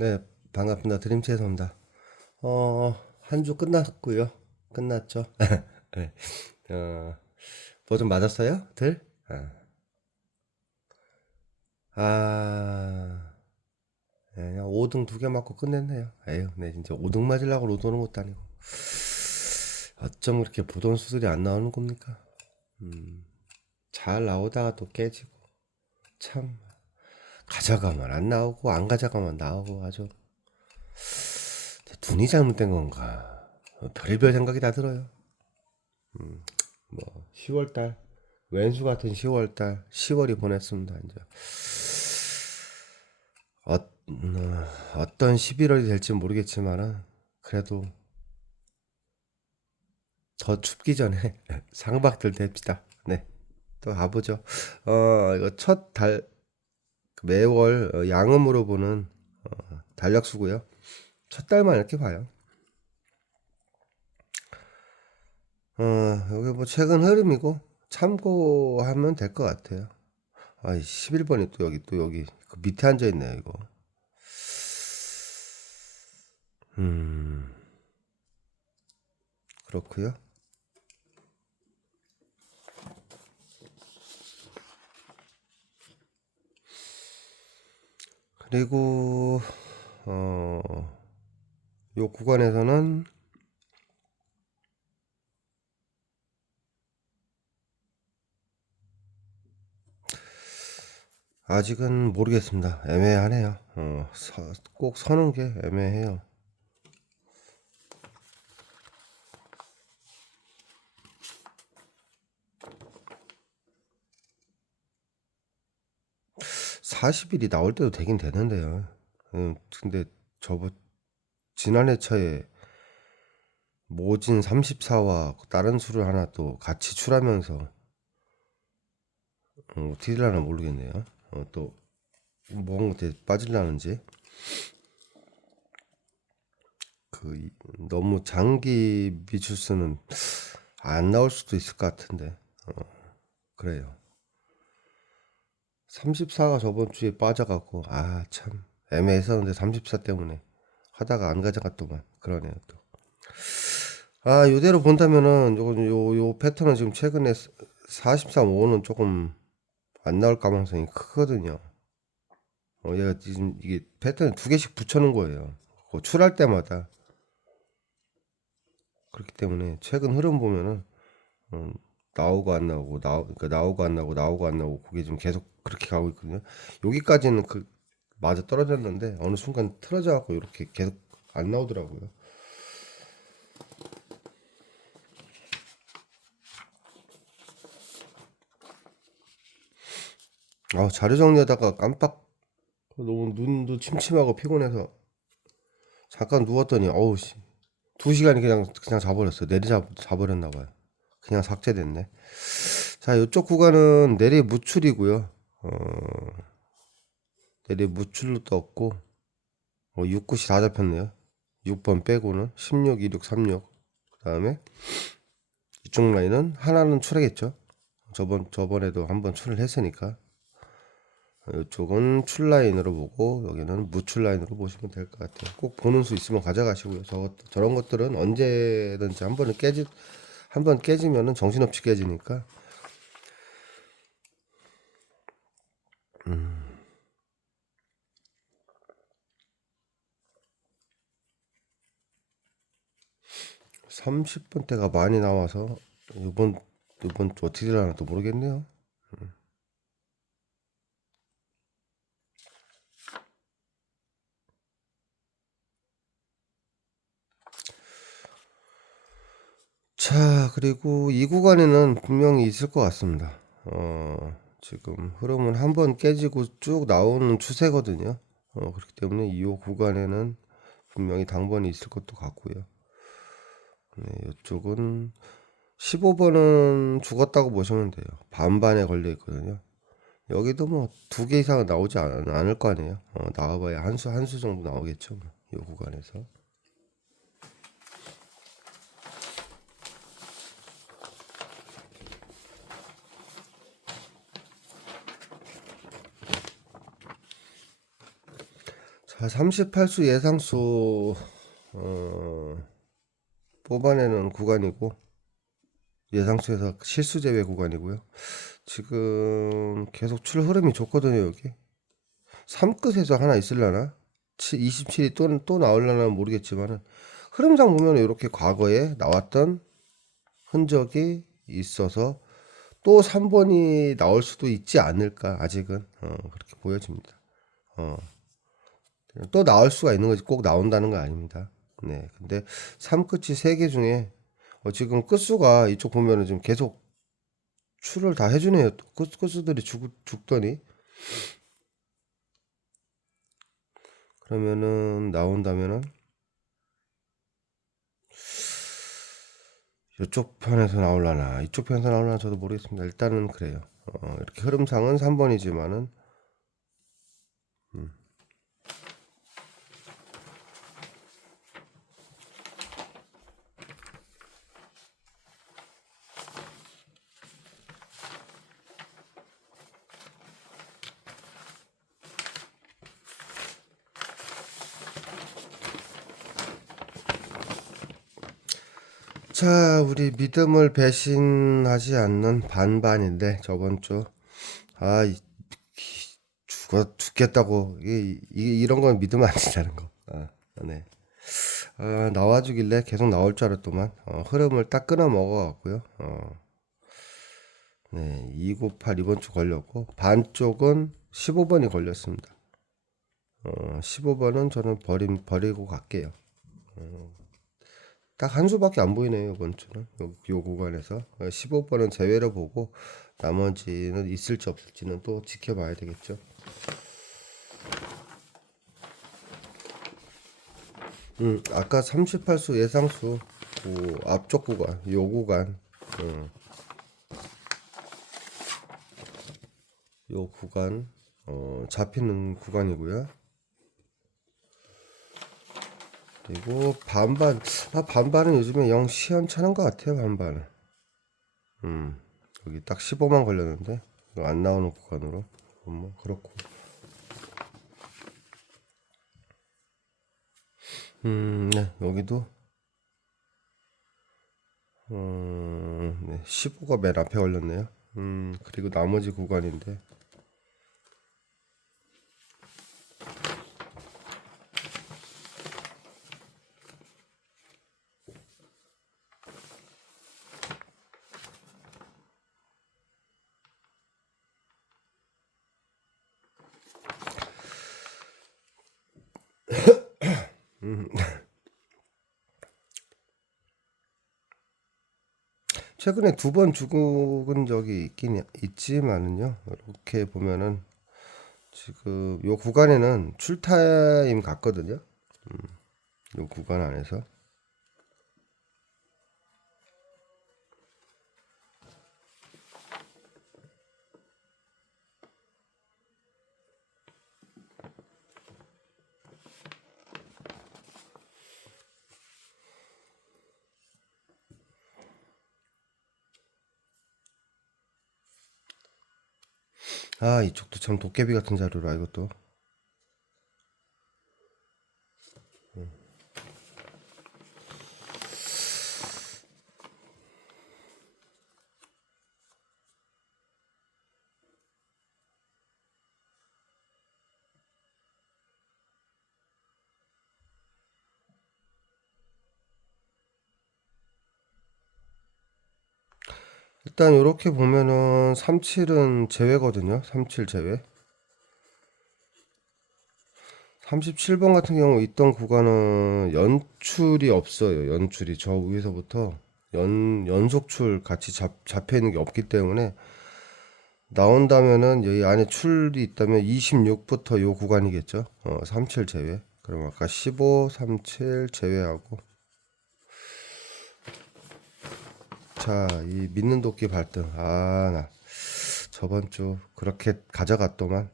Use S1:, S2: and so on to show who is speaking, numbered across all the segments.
S1: 네, 반갑습니다. 드림체서입니다. 어, 한 주 끝났고요. 끝났죠. 네. 어, 뭐 좀 맞았어요? 들? 아, 아, 네, 그냥 5등 두 개 맞고 끝냈네요. 에휴, 네, 진짜 5등 맞으려고 로또 오는 것도 아니고. 어쩜 그렇게 보던 수들이 안 나오는 겁니까? 음, 잘 나오다가 또 깨지고. 참, 가져가면 안 나오고, 안 가져가면 나오고, 아주. 눈이 잘못된 건가? 어, 별의별 생각이 다 들어요. 음, 뭐 10월달 왼수 같은 10월달 10월이 보냈습니다. 이제 어, 음, 어떤 11월이 될지 모르겠지만은 그래도 더 춥기 전에 상박들 됩시다. 네, 또 가보죠. 어, 이거 첫 달 매월 어, 양음으로 보는 어, 달력수고요. 첫 달만 이렇게 봐요. 어, 여기 뭐 최근 흐름이고 참고하면 될 것 같아요. 아, 11번이 또 여기 또 여기 그 밑에 앉아 있네요, 이거. 음. 그렇고요. 그리고 어, 요 구간에서는 아직은 모르겠습니다. 애매하네요. 어, 서, 꼭 서는 게 애매해요. (40일이) 나올 때도 되긴 되는데요. 음, 근데 저번 지난해 차에 모진 34와 다른 수를 하나 또 같이 출하면서 어, 어떻게 될라나 모르겠네요. 어, 또 뭔가 어떻게 빠질라는지 그 이- 너무 장기 미추스는 안 나올 수도 있을 것 같은데 어, 그래요. 34가 저번 주에 빠져갖고 아 참 애매했었는데 34 때문에 하다가 안 가져갔더만 그러네요 또. 아 요대로 본다면은 요거 요, 요 패턴은 지금 최근에 43, 5는 조금 안 나올 가능성이 크거든요. 어, 얘가 지금 이게 패턴 두 개씩 붙여놓은 거예요. 그거 출할 때마다. 그렇기 때문에 최근 흐름 보면은 음, 나오고 안 나오고 나오 그러니까 나오고 안 나오고 나오고 안 나오고 그게 지금 계속 그렇게 가고 있거든요. 여기까지는 그 맞아 떨어졌는데 어느 순간 틀어져 갖고 이렇게 계속 안 나오더라고요. 아, 자료 정리하다가 깜빡 너무 눈도 침침하고 피곤해서 잠깐 누웠더니 어우 씨. 두 시간이 그냥 그냥 자버렸어. 내리 자 자버렸나 봐요. 그냥 삭제됐네. 자, 이쪽 구간은 내리 무출이고요. 어, 내리 무출로 떴고 어, 6, 9시 다 잡혔네요. 6번 빼고는 16, 26, 36. 그 다음에 이쪽 라인은 하나는 출하겠죠. 저번 저번에도 한번 출을 했으니까 이쪽은 출라인으로 보고 여기는 무출라인으로 보시면 될 것 같아요. 꼭 보는 수 있으면 가져가시고요. 저 저런 것들은 언제든지 한 번은 깨지 한번 깨지면은 정신없이 깨지니까. 음. (30분) 대가 많이 나와서 이번 이번 주 어떻게 되려나 또 모르겠네요. 자, 그리고 이 구간에는 분명히 있을 것 같습니다. 어, 지금 흐름은 한 번 깨지고 쭉 나오는 추세거든요. 어, 그렇기 때문에 이 구간에는 분명히 당번이 있을 것도 같고요. 네, 이쪽은 15번은 죽었다고 보시면 돼요. 반반에 걸려 있거든요. 여기도 뭐 두 개 이상은 나오지 않, 않을 거 아니에요. 어, 나와봐야 한 수, 한 수 정도 나오겠죠. 뭐, 이 구간에서. 38수 예상수 어, 뽑아내는 구간이고 예상수에서 실수 제외 구간이고요. 지금 계속 출 흐름이 좋거든요, 여기. 3끝에서 하나 있을라나? 27이 또, 또 나올라나 모르겠지만은 흐름상 보면 이렇게 과거에 나왔던 흔적이 있어서 또 3번이 나올 수도 있지 않을까 아직은 어, 그렇게 보여집니다. 어. 또 나올 수가 있는 거지 꼭 나온다는 거 아닙니다. 네, 근데 3끝이 3개 중에 어, 지금 끝수가 이쪽 보면은 지금 계속 출을 다 해주네요. 또 끝, 끝수들이 죽, 죽더니 그러면은 나온다면은 이쪽 편에서 나올라나 이쪽 편에서 나올라나 저도 모르겠습니다. 일단은 그래요. 어, 이렇게 흐름상은 3번이지만은 자, 우리 믿음을 배신하지 않는 반반인데 저번 주 아, 이- 이- 죽어 죽겠다고 이게, 이게 이런 건안 된다는 거. 아, 네. 아, 나와주길래 계속 나올 줄 알았더만 어, 흐름을 딱 끊어 먹어갖고요. 어, 네, 298 이번 주 걸렸고 반쪽은 15번이 걸렸습니다. 어, 15번은 저는 버림 버리고 갈게요. 딱 한 수밖에 안 보이네요, 이번 주는. 요, 요 구간에서. 15번은 제외로 보고, 나머지는 있을지 없을지는 또 지켜봐야 되겠죠. 음, 아까 38수 예상수, 그 앞쪽 구간, 요 구간, 음, 요 구간, 어, 잡히는 구간이고요. 그리고 반반. 아 반반은 요즘에 영 시원찮은 것 같아요 반반은. 음 여기 딱 15만 걸렸는데 안 나오는 구간으로. 뭐 그렇고. 음 네 여기도. 음, 네, 15가 맨 앞에 걸렸네요. 음 그리고 나머지 구간인데 최근에 두 번 죽은 적이 있긴 있지만은요. 이렇게 보면은 지금 요 구간에는 출타임 같거든요. 음, 요 구간 안에서. 아, 이쪽도 참 도깨비 같은 자료라 이것도. 일단 이렇게 보면은 37은 제외거든요. 37 제외. 37번 같은 경우 있던 구간은 연출이 없어요. 연출이 저 위에서부터 연 연속출 같이 잡, 잡혀 있는 게 없기 때문에 나온다면은 여기 안에 출이 있다면 26부터 요 구간이겠죠. 어, 37 제외. 그럼 아까 15, 37 제외하고 자, 이 믿는 도끼 발등. 아, 나 저번 주 그렇게 가져갔더만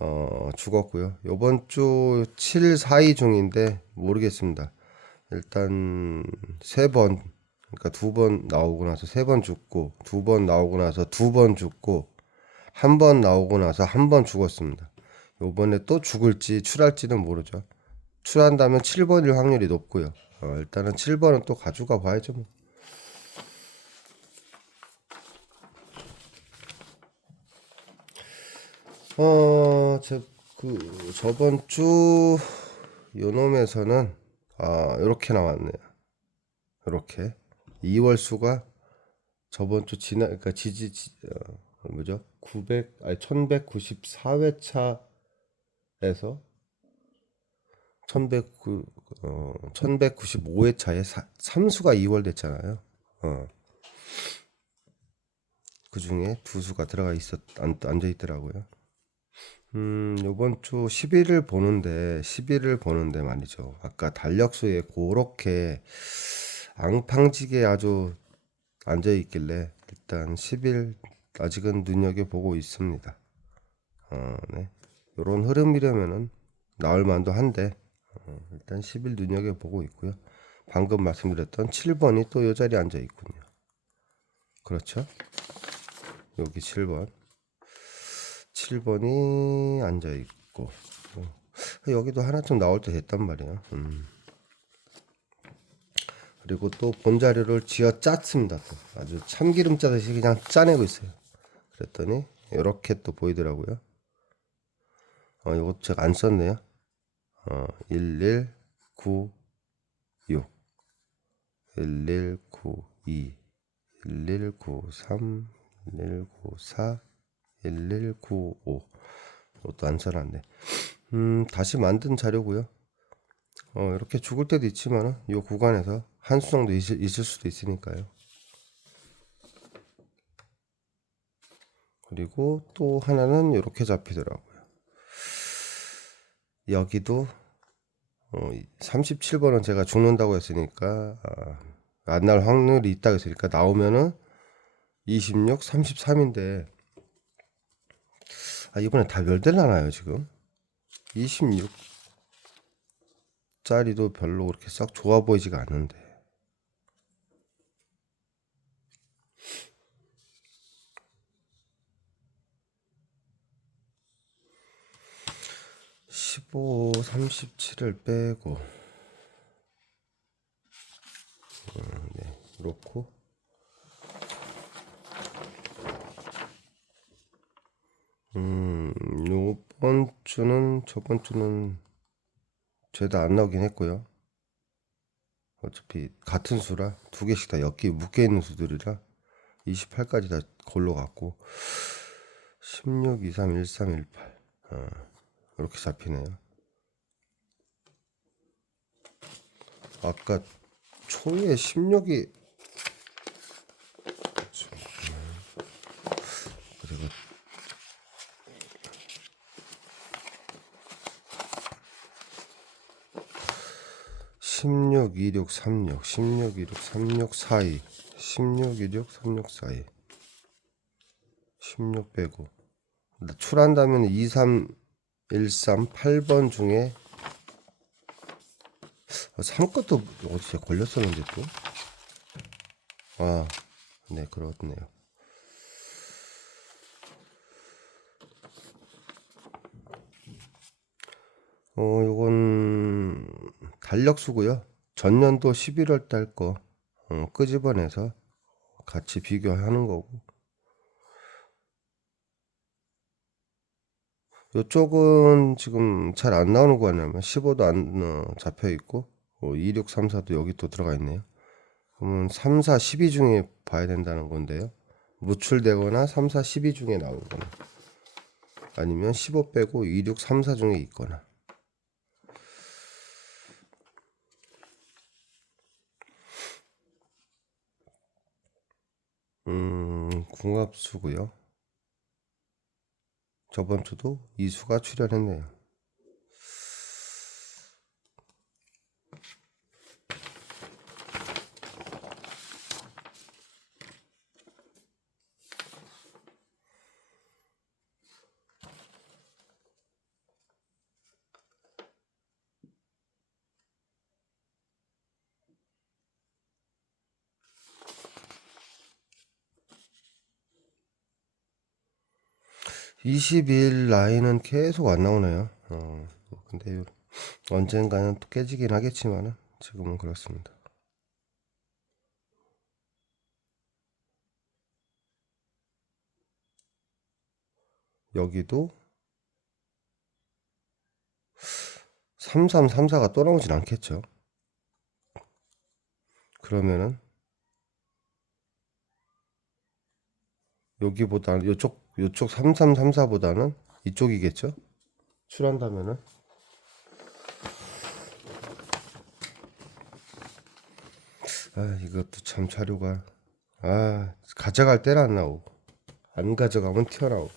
S1: 어, 죽었고요. 요번 주 7, 4위 중인데 모르겠습니다. 일단 세 번, 그러니까 두 번 나오고 나서 세 번 죽고 두 번 나오고 나서 두 번 죽고 한 번 나오고 나서 한 번 죽었습니다. 요번에 또 죽을지 출할지는 모르죠. 출한다면 7번일 확률이 높고요. 어, 일단은 7번은 또 가져가 봐야죠. 뭐. 어, 저, 그, 저번 주 요놈에서는, 아, 요렇게 나왔네요. 요렇게. 2월 수가 저번 주 지나, 그니까 지지, 지, 어, 뭐죠? 900, 아니, 1194회차에서 1109, 어, 1195회차에 삼수가 2월 됐잖아요. 어. 그 중에 두 수가 들어가 있었, 앉, 앉아 있더라고요. 음, 요번 주 10일을 보는데, 10일을 보는데 말이죠. 아까 달력수에 그렇게 앙팡지게 아주 앉아 있길래, 일단 10일 아직은 눈여겨보고 있습니다. 어, 네. 요런 흐름이려면은 나올 만도 한데, 어, 일단 10일 눈여겨보고 있고요. 방금 말씀드렸던 7번이 또 요 자리에 앉아 있군요. 그렇죠? 여기 7번. 7번이 앉아 있고 어, 여기도 하나쯤 나올 때 됐단 말이야. 음. 그리고 또 본자료를 쥐어 짰습니다. 또. 아주 참기름 짜듯이 그냥 짜내고 있어요. 그랬더니 이렇게 또 보이더라고요. 어, 이것도 제가 안 썼네요. 어, 1196 1192 1193 1194 1195 이것도 안 써놨네. 음, 다시 만든 자료고요. 어, 이렇게 죽을 때도 있지만 이 구간에서 한 수 정도 있을, 있을 수도 있으니까요. 그리고 또 하나는 이렇게 잡히더라고요. 여기도 어, 37번은 제가 죽는다고 했으니까 아, 안날 확률이 있다고 했으니까 나오면은 26, 33인데 아, 이번에 다 멸될라나요, 지금? 26짜리도 별로 그렇게 썩 좋아 보이지가 않는데. 십오, 삼십칠을 빼고, 음, 네, 그렇고, 음, 요번 주는 저번 주는 죄다 안 나오긴 했고요. 어차피 같은 수라 두 개씩 다 엮기 묶여 있는 수들이라 28까지 다 골로 갔고 16, 23, 13, 18 어, 이렇게 잡히네요. 아까 초에 16이 16, 26, 36, 16, 26, 36, 42, 16, 26, 36, 42, 16 빼고 출한다면 2, 3, 1, 3, 8번 중에 3 것도 어디서 걸렸었는데 또? 아, 네, 그렇네요. 어, 요건 달력수고요. 전년도 11월 달거 어, 끄집어내서 같이 비교하는 거고. 요쪽은 지금 잘 안 나오는 거 아니냐면 15도 안 어, 잡혀 있고 어, 2634도 여기 또 들어가 있네요. 그러면 3, 4, 12 중에 봐야 된다는 건데요. 무출되거나 3, 4, 12 중에 나오거나 아니면 15 빼고 26, 3, 4 중에 있거나 음, 궁합수고요. 저번 주도 이수가 출연했네요. 22일 라인은 계속 안 나오네요. 어, 뭐 근데 요- 언젠가는 또 깨지긴 하겠지만은 지금은 그렇습니다. 여기도 3334가 또 나오진 않겠죠. 그러면은 여기보다 요쪽 요쪽 3334보다는 이쪽이겠죠? 출한다면은. 아 이것도 참 자료가. 아 가져갈 때는 안 나오고. 안 가져가면 튀어나오고.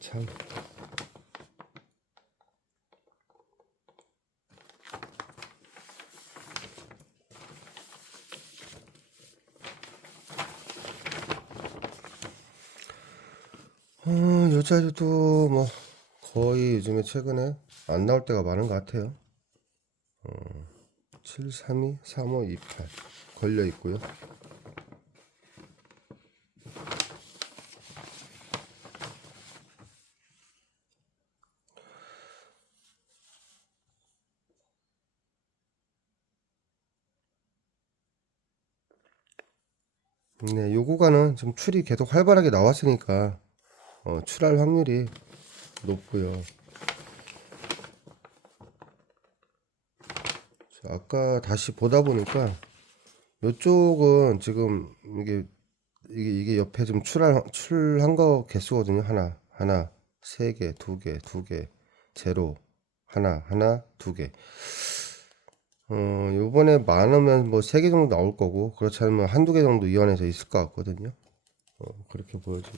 S1: 참 어, 요 자료도 뭐 거의 요즘에 최근에 안 나올 때가 많은 것 같아요. 어, 732 3528 걸려 있고요. 네, 요 구간은 지금 출이 계속 활발하게 나왔으니까 어, 출할 확률이 높고요. 자, 아까 다시 보다 보니까 이쪽은 지금 이게 이게 이게 옆에 좀 출할 출한 거 개수거든요. 하나, 하나, 세 개, 두 개, 두 개, 제로, 하나, 하나, 두 개. 어, 요번에 많으면 뭐 세 개 정도 나올 거고 그렇지 않으면 한두 개 정도 이 안에서 있을 것 같거든요. 어, 그렇게 보여지고.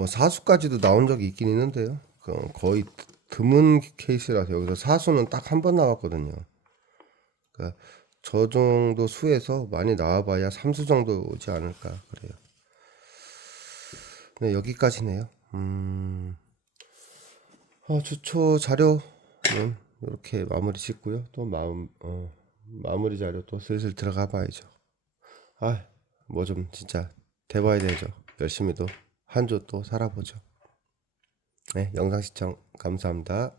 S1: 뭐 사수까지도 나온 적이 있긴 있는데요. 그 거의 드문 케이스라서 여기서 사수는 딱 한 번 나왔거든요. 그러니까 저 정도 수에서 많이 나와봐야 삼수 정도 오지 않을까 그래요. 네 여기까지네요. 음, 어, 주초 자료는 이렇게 마무리 짓고요. 또 마음 어, 마무리 자료 또 슬슬 들어가 봐야죠. 아, 뭐 좀 진짜 돼봐야 되죠. 열심히 또 한 주 또 살아보죠. 네, 영상 시청 감사합니다.